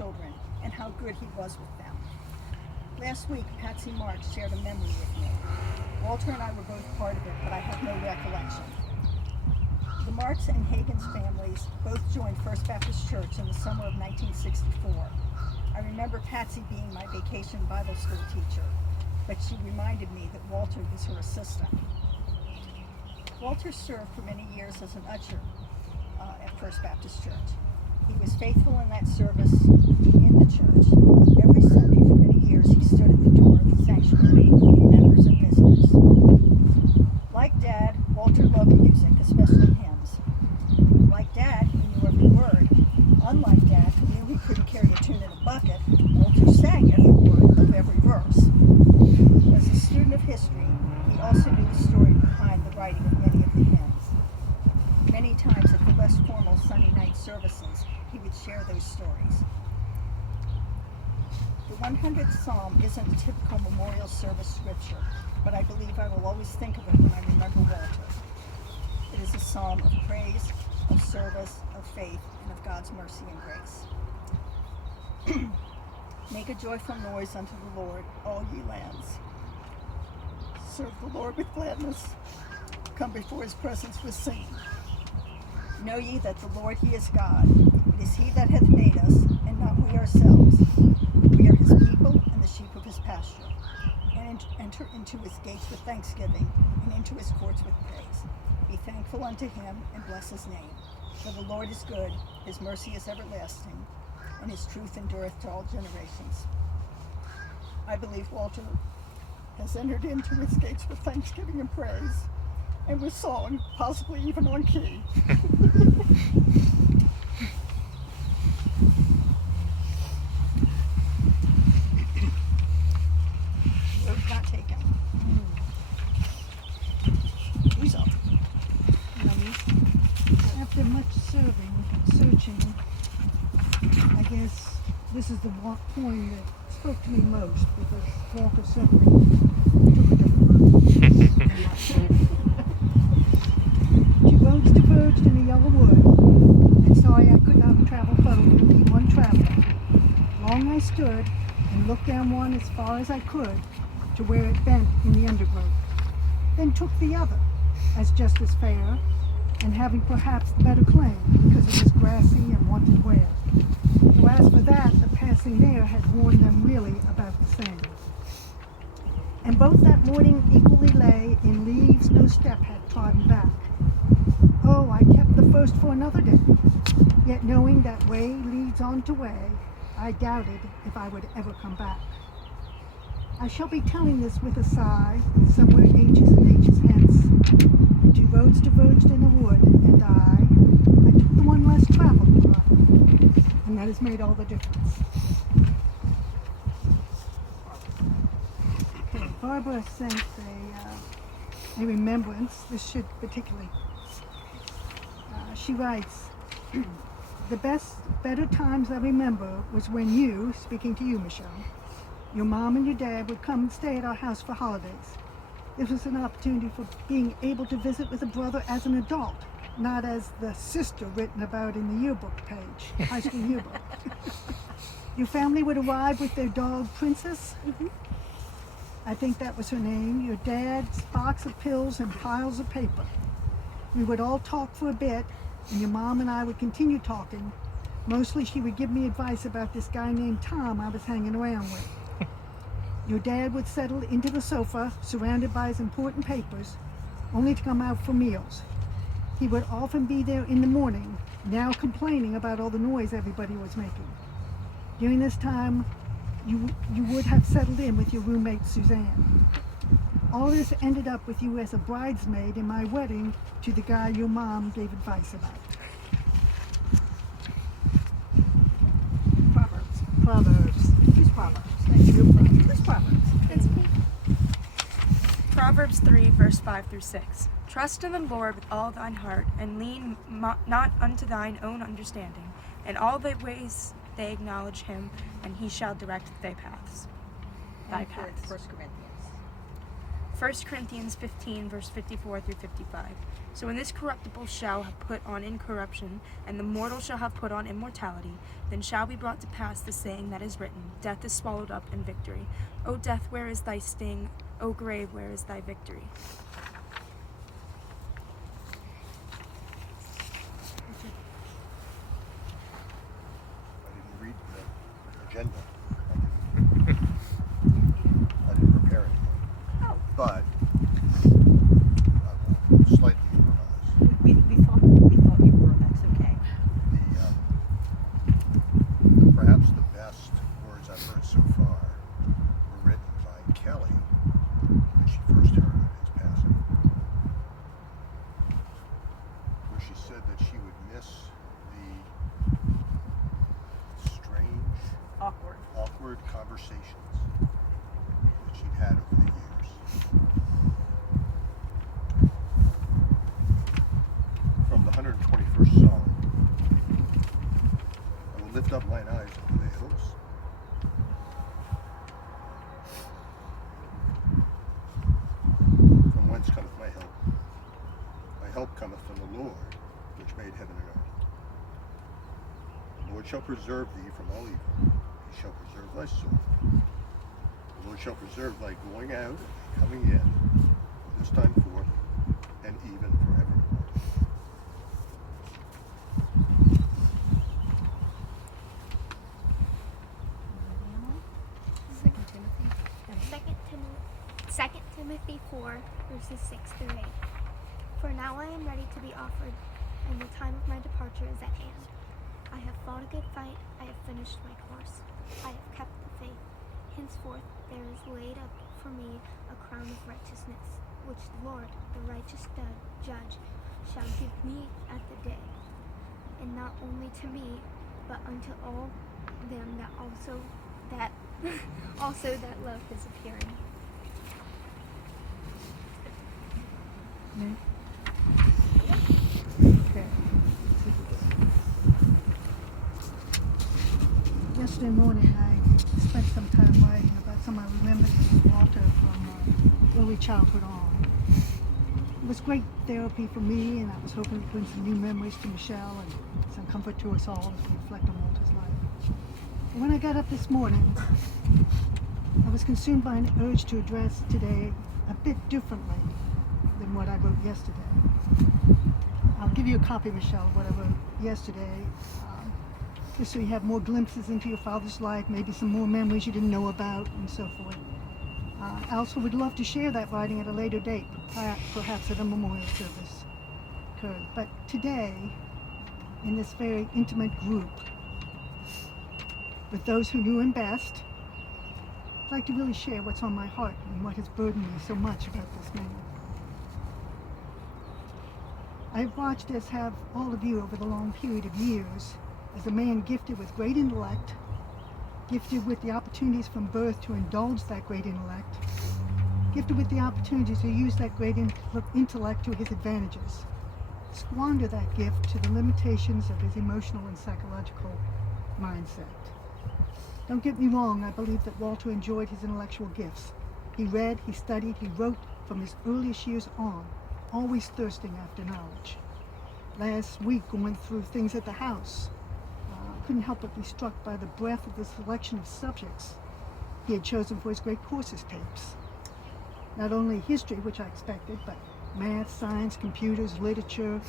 children and how good he was with them. Last week, Patsy Marks shared a memory with me. Walter and I were both part of it, but I have no recollection. The Marks and Hagen's families both joined First Baptist Church in the summer of 1964. I remember Patsy being my vacation Bible school teacher, but she reminded me that Walter was her assistant. Walter served for many years as an usher at First Baptist Church. He was faithful in that service in the church. Every Sunday for many years he stood at the door of the sanctuary greeting members and visitors. Like Dad, Walter loved music, especially hymns. Like Dad, he knew every word. Unlike Dad, who knew he couldn't carry a tune in a bucket, Walter sang every word of every verse. As a student of history, he also knew the story behind the writing of many of the hymns. Many times at the less formal Sunday night services, he would share those stories. The 100th Psalm isn't a typical memorial service scripture, but I believe I will always think of it when I remember Walter. It is a psalm of praise, of service, of faith, and of God's mercy and grace. Make a joyful noise unto the Lord, all ye lands. Serve the Lord with gladness. Come before his presence with singing. Know ye that the Lord, he is God. It is he that hath made us, and not we ourselves. We are his people, and the sheep of his pasture. And enter into his gates with thanksgiving, and into his courts with praise. Be thankful unto him, and bless his name. For the Lord is good, his mercy is everlasting, and his truth endureth to all generations. I believe Walter has entered into his gates with thanksgiving and praise, and with song, possibly even on key. Note not taken. Who's up? After much searching, I guess this is the poem that spoke to me most, because Walker certainly took a different road. Two roads diverged in a yellow wood, and sorry I could not travel forward, be one traveler. Long I stood and looked down one as far as I could to where it bent in the undergrowth, then took the other as just as fair, and having perhaps the better claim because it was grassy and wanted wear. Though as for that, the passing there had warned them really about the same. And both that morning equally lay in leaves no step had trodden back. Oh, I kept the first for another day, yet knowing that way leads on to way, I doubted if I would ever come back. I shall be telling this with a sigh, somewhere ages and ages hence. Two roads diverged in a wood, and I took the one less traveled by, and that has made all the difference. Okay, Barbara sent a remembrance. This should particularly. She writes, the better times I remember was when you, speaking to you, Michelle, your mom and your dad would come and stay at our house for holidays. This was an opportunity for being able to visit with a brother as an adult, not as the sister written about in the yearbook page, high school yearbook. Your family would arrive with their dog, Princess. I think that was her name. Your dad's box of pills and piles of paper. We would all talk for a bit, and your mom and I would continue talking. Mostly she would give me advice about this guy named Tom I was hanging around with. Your dad would settle into the sofa, surrounded by his important papers, only to come out for meals. He would often be there in the morning, now complaining about all the noise everybody was making. During this time, you would have settled in with your roommate, Suzanne. All this ended up with you as a bridesmaid in my wedding to the guy your mom gave advice about. Proverbs. Who's Proverbs? Who's Proverbs? It's me. Proverbs 3, verse 5 through 6. Trust in the Lord with all thine heart, and lean not unto thine own understanding. In all thy ways they acknowledge him, and he shall direct thy paths. Thy paths. 1 Corinthians. 1 Corinthians 15, verse 54 through 55. So when this corruptible shall have put on incorruption, and the mortal shall have put on immortality, then shall be brought to pass the saying that is written, Death is swallowed up in victory. O death, where is thy sting? O grave, where is thy victory? I didn't read the agenda. I didn't prepare anything. Oh. But I will slightly improvise. We thought you were. That's okay. Perhaps the best words I've heard so far were written by Kelly when she first heard of his passing, where she said that she would miss the strange, awkward conversations that she'd had over the years. From the 121st Psalm, I will lift up mine eyes unto the hills. From whence cometh my help? My help cometh from the Lord, which made heaven and earth. The Lord shall preserve thee from all evil. He shall preserve thy soul. The Lord shall preserve thy going out and thy coming in, from this time forth, and even forevermore. Second Timothy 4, verses 6 through 8. For now I am ready to be offered, and the time of my departure is at hand. I have fought a good fight, I have finished my course. I have kept the faith. Henceforth there is laid up for me a crown of righteousness, which the Lord, the righteous judge, shall give me at the day. And not only to me, but unto all them that also love his appearing. Okay. Yesterday morning, I spent some time writing about some of my remembrances of Walter from early childhood on. It was great therapy for me, and I was hoping to bring some new memories to Michelle and some comfort to us all as we reflect on Walter's life. And when I got up this morning, I was consumed by an urge to address today a bit differently than what I wrote yesterday. I'll give you a copy, Michelle, of what I wrote yesterday, just so you have more glimpses into your father's life, maybe some more memories you didn't know about, and so forth. I also would love to share that writing at a later date, perhaps at a memorial service occurred. But today, in this very intimate group, with those who knew him best, I'd like to really share what's on my heart and what has burdened me so much about this man. I've watched, as have all of you over the long period of years, as a man gifted with great intellect, gifted with the opportunities from birth to indulge that great intellect, gifted with the opportunity to use that great intellect to his advantages, squander that gift to the limitations of his emotional and psychological mindset. Don't get me wrong, I believe that Walter enjoyed his intellectual gifts. He read, he studied, he wrote from his earliest years on, always thirsting after knowledge. Last week, going through things at the house, couldn't help but be struck by the breadth of the selection of subjects he had chosen for his great courses tapes. Not only history, which I expected, but math, science, computers, literature,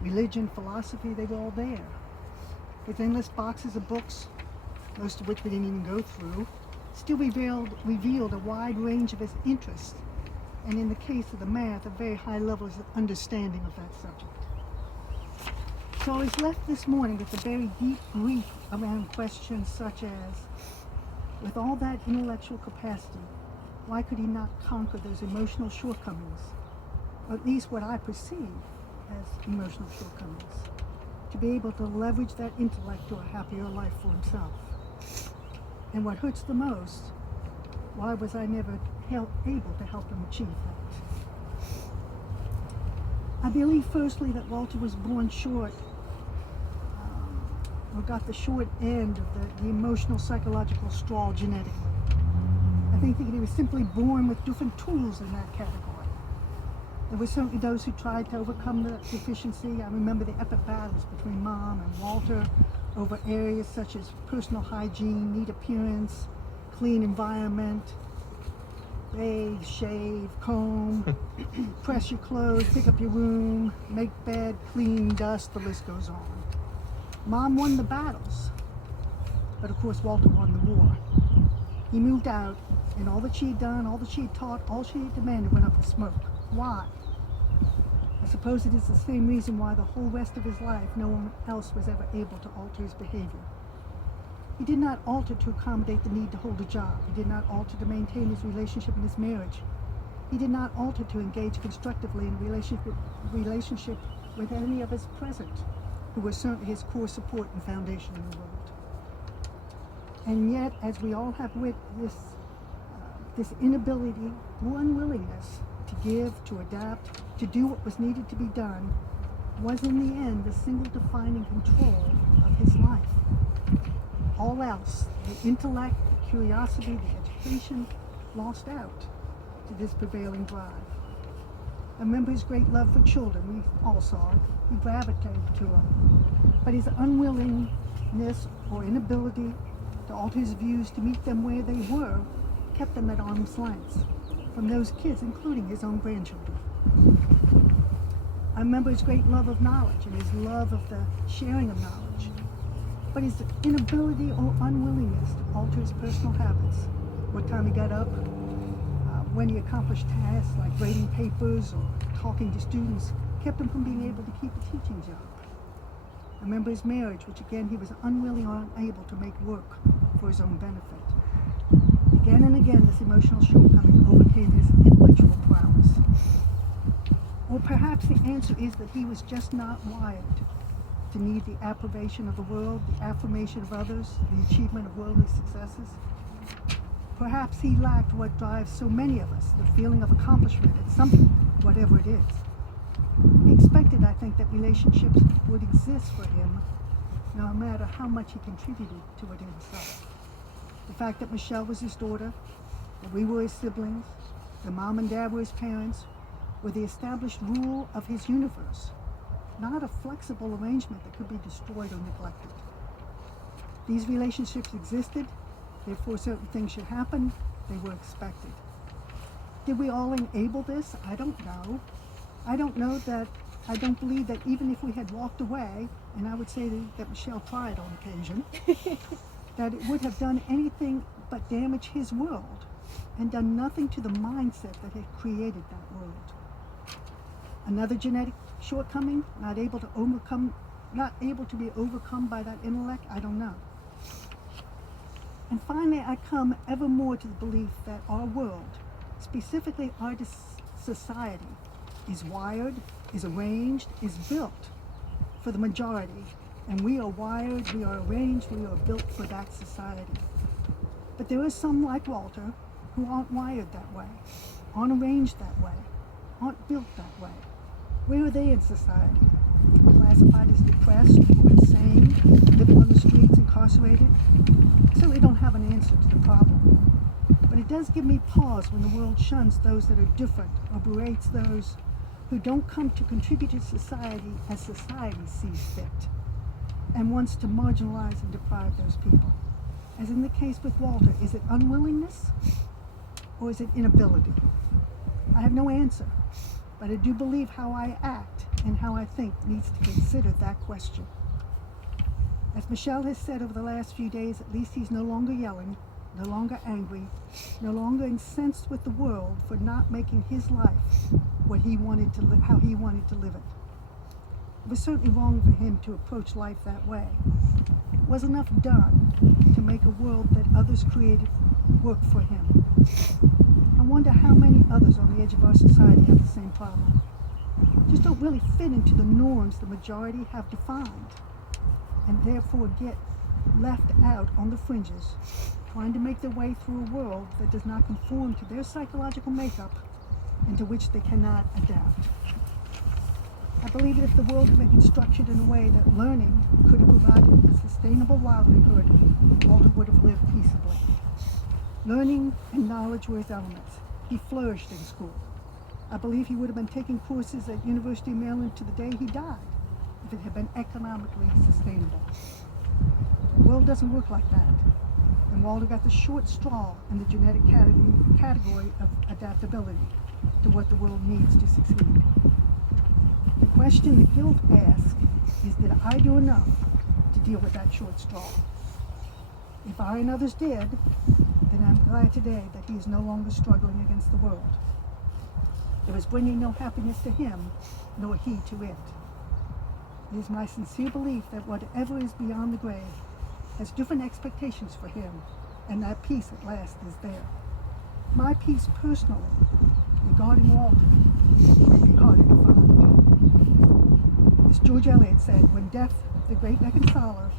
religion, philosophy, they were all there. His endless boxes of books, most of which we didn't even go through, still revealed a wide range of his interests, and in the case of the math, a very high level of understanding of that subject. So I was left this morning with a very deep grief around questions such as, with all that intellectual capacity, why could he not conquer those emotional shortcomings, or at least what I perceive as emotional shortcomings, to be able to leverage that intellect to a happier life for himself? And what hurts the most, why was I never able to help him achieve that? I believe firstly that Walter was born short, or got the short end of the emotional psychological straw genetically. I think that he was simply born with different tools in that category. There were certainly those who tried to overcome the deficiency. I remember the epic battles between Mom and Walter over areas such as personal hygiene, neat appearance, clean environment, bathe, shave, comb, press your clothes, pick up your room, make bed, clean, dust, the list goes on. Mom won the battles, but of course Walter won the war. He moved out, and all that she had done, all that she had taught, all she had demanded went up in smoke. Why? I suppose it is the same reason why the whole rest of his life no one else was ever able to alter his behavior. He did not alter to accommodate the need to hold a job. He did not alter to maintain his relationship and his marriage. He did not alter to engage constructively in relationship with any of his present, who were certainly his core support and foundation in the world. And yet, as we all have witnessed, this inability or unwillingness to give, to adapt, to do what was needed to be done, was in the end the single defining control of his life. All else, the intellect, the curiosity, the education, lost out to this prevailing drive. I remember his great love for children. We all saw it. We gravitated to him. But his unwillingness or inability to alter his views to meet them where they were kept them at arm's length from those kids, including his own grandchildren. I remember his great love of knowledge and his love of the sharing of knowledge, but his inability or unwillingness to alter his personal habits, what time he got up, when he accomplished tasks like grading papers or talking to students, kept him from being able to keep a teaching job. I remember his marriage, which again he was unwilling or unable to make work for his own benefit. Again and again, this emotional shortcoming overcame his intellectual prowess. Or perhaps the answer is that he was just not wired to need the approbation of the world, the affirmation of others, the achievement of worldly successes. Perhaps he lacked what drives so many of us, the feeling of accomplishment at something, whatever it is. He expected, I think, that relationships would exist for him no matter how much he contributed to it himself. The fact that Michelle was his daughter, that we were his siblings, that Mom and Dad were his parents, were the established rule of his universe, not a flexible arrangement that could be destroyed or neglected. These relationships existed, therefore certain things should happen, they were expected. Did we all enable this? I don't know. I don't believe that even if we had walked away, and I would say that Michelle tried on occasion, that it would have done anything but damage his world and done nothing to the mindset that had created that world. Another genetic shortcoming, not able to be overcome by that intellect, I don't know. And finally, I come ever more to the belief that our world, specifically our society, is wired, is arranged, is built for the majority. And we are wired, we are arranged, we are built for that society. But there are some like Walter who aren't wired that way, aren't arranged that way, aren't built that way. Where are they in society? Classified as depressed or insane, living on the streets, incarcerated? I certainly don't have an answer to the problem. But it does give me pause when the world shuns those that are different or berates those who don't come to contribute to society as society sees fit, and wants to marginalize and deprive those people. As in the case with Walter, is it unwillingness or is it inability? I have no answer, but I do believe how I act and how I think needs to consider that question. As Michelle has said over the last few days, at least he's no longer yelling, no longer angry, no longer incensed with the world for not making his life what he wanted to live, how he wanted to live it. It was certainly wrong for him to approach life that way. It was enough done to make a world that others created work for him. I wonder how many others on the edge of our society have the same problem. Just don't really fit into the norms the majority have defined, and therefore get left out on the fringes, trying to make their way through a world that does not conform to their psychological makeup and to which they cannot adapt. I believe that if the world had been structured in a way that learning could have provided a sustainable livelihood, Walter would have lived peaceably. Learning and knowledge were his elements. He flourished in school. I believe he would have been taking courses at University of Maryland to the day he died if it had been economically sustainable. The world doesn't work like that. And Walter got the short straw in the genetic category of adaptability to what the world needs to succeed. The question that guilt asks is, did I do enough to deal with that short straw? If I and others did, then I'm glad today that he is no longer struggling against the world. It was bringing no happiness to him, nor he to it. It is my sincere belief that whatever is beyond the grave has different expectations for him, and that peace at last is there. My peace personally, regarding Walter, may be harder to find. As George Eliot said, when death, the great reconciler,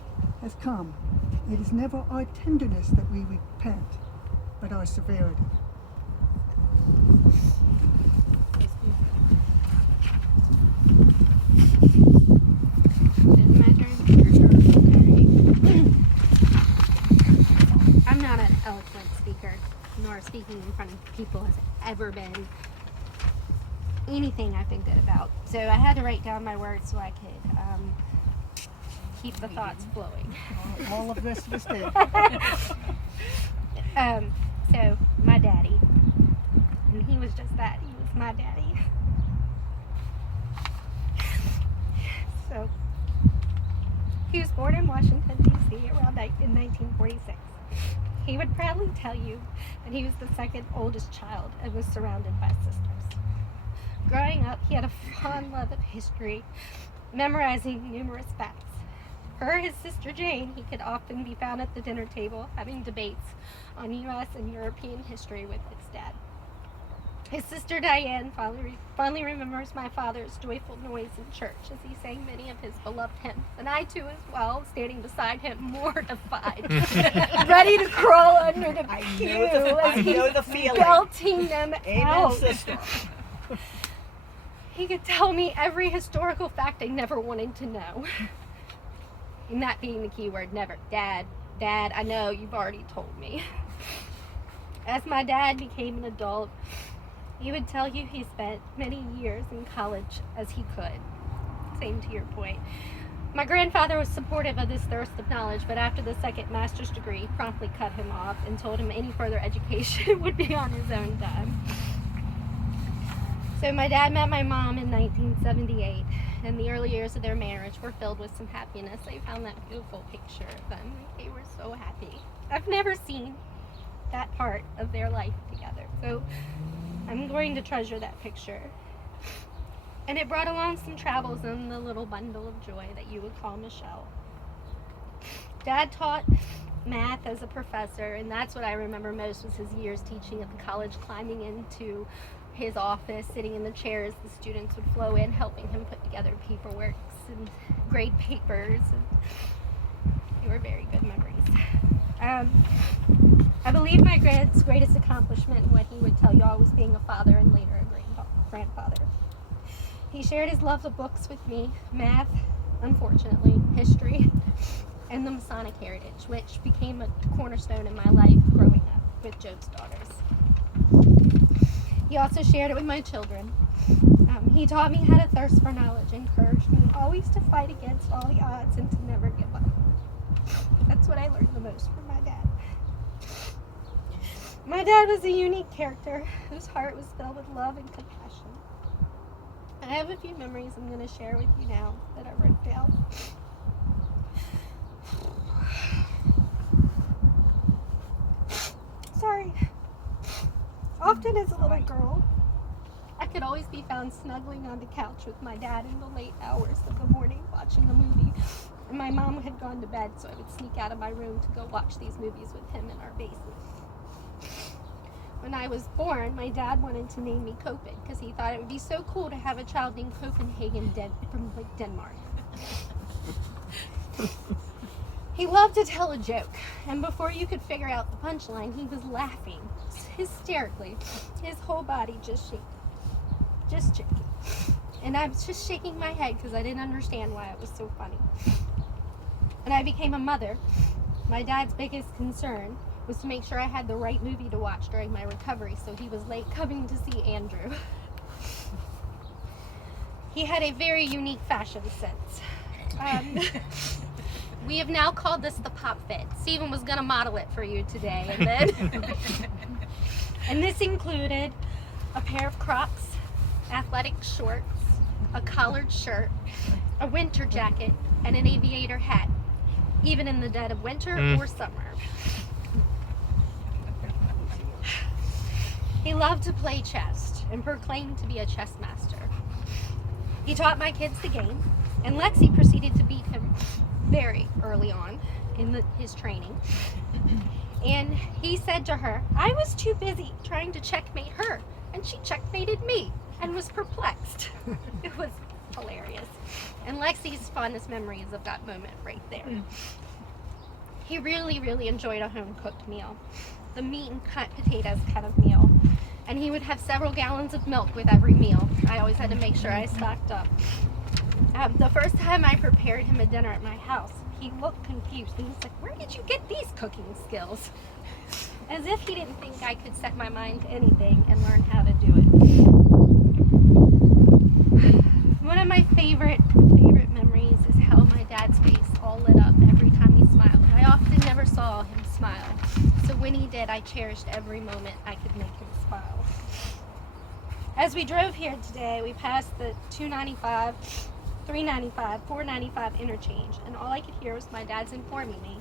has come, it is never our tenderness that we repent, but our severity. Is it my turn? I'm not an eloquent speaker, nor speaking in front of people has ever been anything I've been good about. So I had to write down my words so I could keep the thoughts flowing. All of this was dead. So my daddy, and he was just that. He was my daddy. So he was born in Washington, D.C. around in 1946. He would proudly tell you that he was the second oldest child and was surrounded by sisters. Growing up, he had a fond love of history, memorizing numerous facts. Per his sister Jane, he could often be found at the dinner table having debates on U.S. and European history with his dad. His sister Diane fondly remembers my father's joyful noise in church as he sang many of his beloved hymns, and I too as well, standing beside him mortified, ready to crawl under the pew as he's belting them out. Sister. He could tell me every historical fact I never wanted to know. And that being the key word, never. Dad, I know you've already told me. As my dad became an adult, he would tell you he spent many years in college as he could. Same to your point. My grandfather was supportive of this thirst of knowledge, but after the second master's degree, promptly cut him off and told him any further education would be on his own time. So my dad met my mom in 1978, and the early years of their marriage were filled with some happiness. I found that beautiful picture of them. They were so happy. I've never seen that part of their life together, so I'm going to treasure that picture. And it brought along some travels in the little bundle of joy that you would call Michelle. Dad taught math as a professor, and that's what I remember most was his years teaching at the college, climbing into his office, sitting in the chairs. The students would flow in, helping him put together paperwork and grade papers. And they were very good memories. I believe my dad's greatest accomplishment and what he would tell you all was being a father and later a grandfather. He shared his love of books with me, math, unfortunately, history, and the Masonic heritage, which became a cornerstone in my life growing up with Job's daughters. He also shared it with my children. He taught me how to thirst for knowledge, encouraged me always to fight against all the odds and to never give up. That's what I learned the most from my dad. My dad was a unique character whose heart was filled with love and compassion. I have a few memories I'm going to share with you now that I wrote down. Sorry. Often as a little girl, I could always be found snuggling on the couch with my dad in the late hours of the morning watching a movie. And my mom had gone to bed, so I would sneak out of my room to go watch these movies with him in our basement. When I was born, my dad wanted to name me Copen because he thought it would be so cool to have a child named Copenhagen from Denmark. He loved to tell a joke, and before you could figure out the punchline, he was laughing hysterically, his whole body just shaking. And I was just shaking my head because I didn't understand why it was so funny. When I became a mother, my dad's biggest concern was to make sure I had the right movie to watch during my recovery, so he was late coming to see Andrew. He had a very unique fashion sense. We have now called this the pop fit. Stephen was going to model it for you today. And this included a pair of Crocs, athletic shorts, a collared shirt, a winter jacket, and an aviator hat, even in the dead of winter or summer. He loved to play chess and proclaimed to be a chess master. He taught my kids the game, and Lexi proceeded to beat him very early on in his training. And he said to her, I was too busy trying to checkmate her, and she checkmated me and was perplexed. It was hilarious. And Lexi's fondest memories of that moment right there. He really, really enjoyed a home-cooked meal, the meat and cut potatoes kind of meal. And he would have several gallons of milk with every meal. I always had to make sure I stocked up. The first time I prepared him a dinner at my house, he looked confused. He was like, where did you get these cooking skills? As if he didn't think I could set my mind to anything and learn how to do it. One of my favorite memories is how my dad's face all lit up every time he smiled. I often never saw him smile. So when he did, I cherished every moment I could make him smile. As we drove here today, we passed the 295, 395, 495 interchange, and all I could hear was my dad's informing me,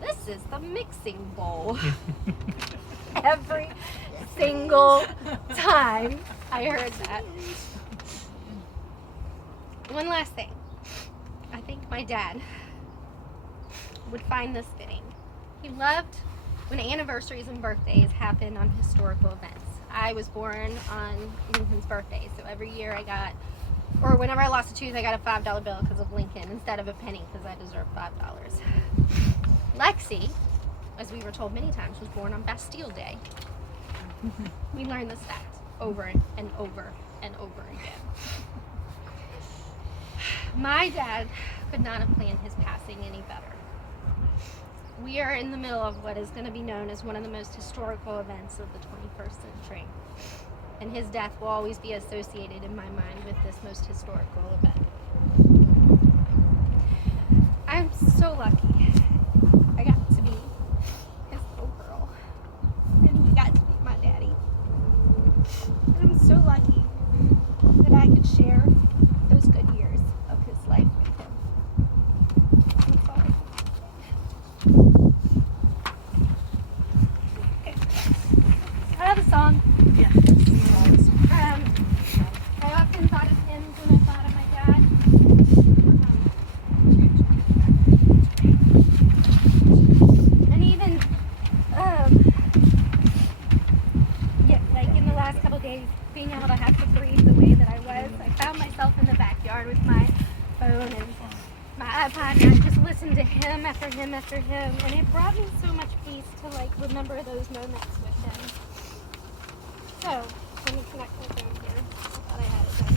this is the mixing bowl. Every single time I heard that. One last thing. I think my dad would find this fitting. He loved when anniversaries and birthdays happened on historical events. I was born on Lincoln's birthday, so every year whenever I lost a tooth, I got a $5 bill because of Lincoln instead of a penny because I deserved $5. Lexi, as we were told many times, was born on Bastille Day. We learned this fact over and over and over again. My dad could not have planned his passing any better. We are in the middle of what is going to be known as one of the most historical events of the 21st century. And his death will always be associated in my mind with this most historical event. I'm so lucky. I got to be his little girl. And he got to be my daddy. And I'm so lucky that I could share those good years of his life with him. That's all. I have a song. Yeah. I often thought of him when I thought of my dad. And even, like in the last couple days, being able to have to breathe the way that I was, I found myself in the backyard with my phone and my iPod, and I just listened to him after him after him, and it brought me so much peace to like remember those moments with him. So, let me connect my phone here. I thought I had it done.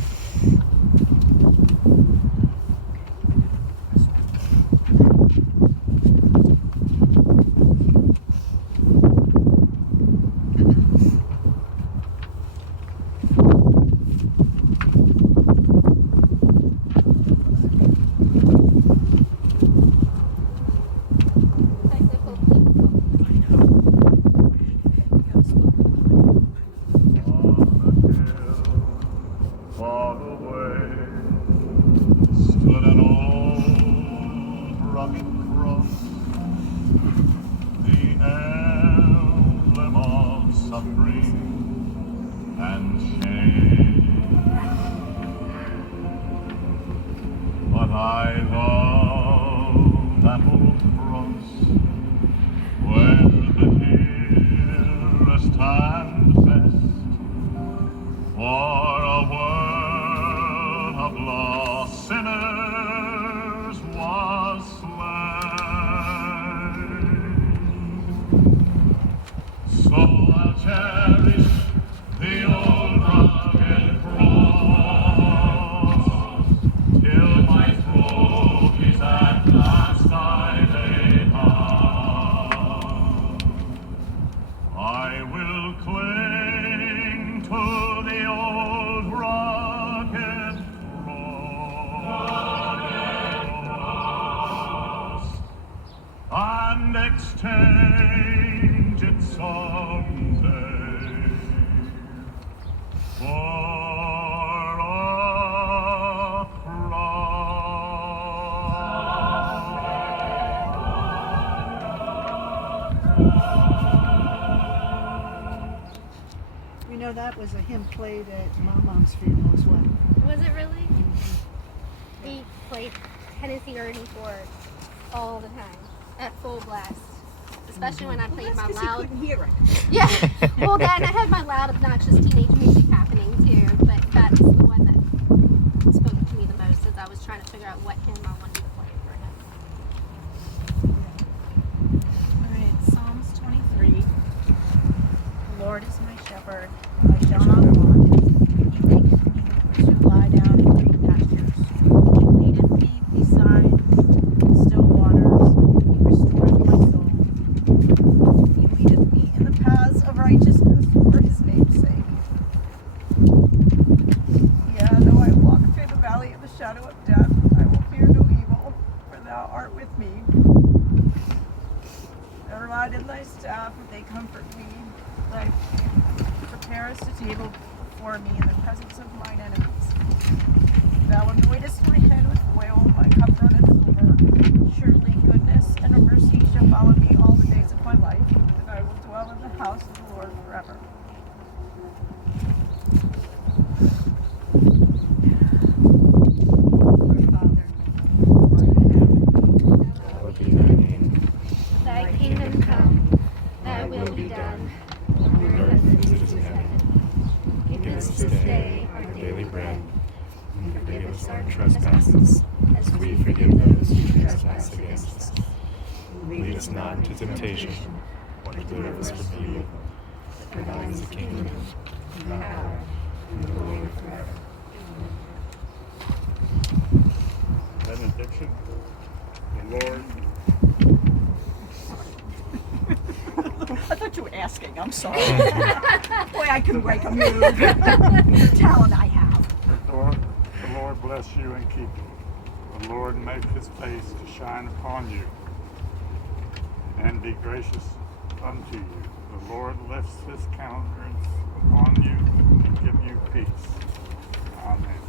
Technical Far away stood an old rugged cross, the emblem of suffering and shame. But I love that old cross where the dearest time best for a world of lost sinners was slain. So I'll cherish the old rugged cross till my trophies at last I lay down. someday. For a You know, that was a hymn played at my mom's funeral as well. Was it really? We played Tennessee Ernie Ford all the time at full blast. Especially when I played my He loud. couldn't hear it. Yeah. Well, then I had my loud, obnoxious teenage music happening too. But that's the one that spoke to me the most as I was trying to figure out what hymn I wanted to play for him. Alright, Psalms 23. The Lord is my shepherd, I shall not want. He maketh me to lie down in green pastures. He leadeth me beside still waters. He restoreth my soul. He leadeth me in the paths of righteousness for his name's sake. Yeah, though I walk through the valley of the shadow of death, I will fear no evil, for thou art with me. Thy rod and thy staff, they comfort me. Thy preparest a table before me in the presence of mine enemies. Thou anointest my head with oil, my cup runneth over. Surely goodness and mercy shall follow me all the days of my life, and I will dwell in the house of the Lord forever. Our Father, Hallowed be thy name. Thy kingdom come, thy will be done, on earth as it is in heaven. Give us this day our daily bread, and forgive us our trespasses, as we forgive those who trespass against us. Lead us not into temptation, but deliver us from evil. For thine is the kingdom, the power, and the glory forever. benediction. The Lord. I thought you were asking. I'm sorry. Boy, I can break a mood. The talent I have. The Lord bless you and keep you. The Lord make his face to shine upon you and be gracious unto you. The Lord lifts his countenance upon you and give you peace. Amen.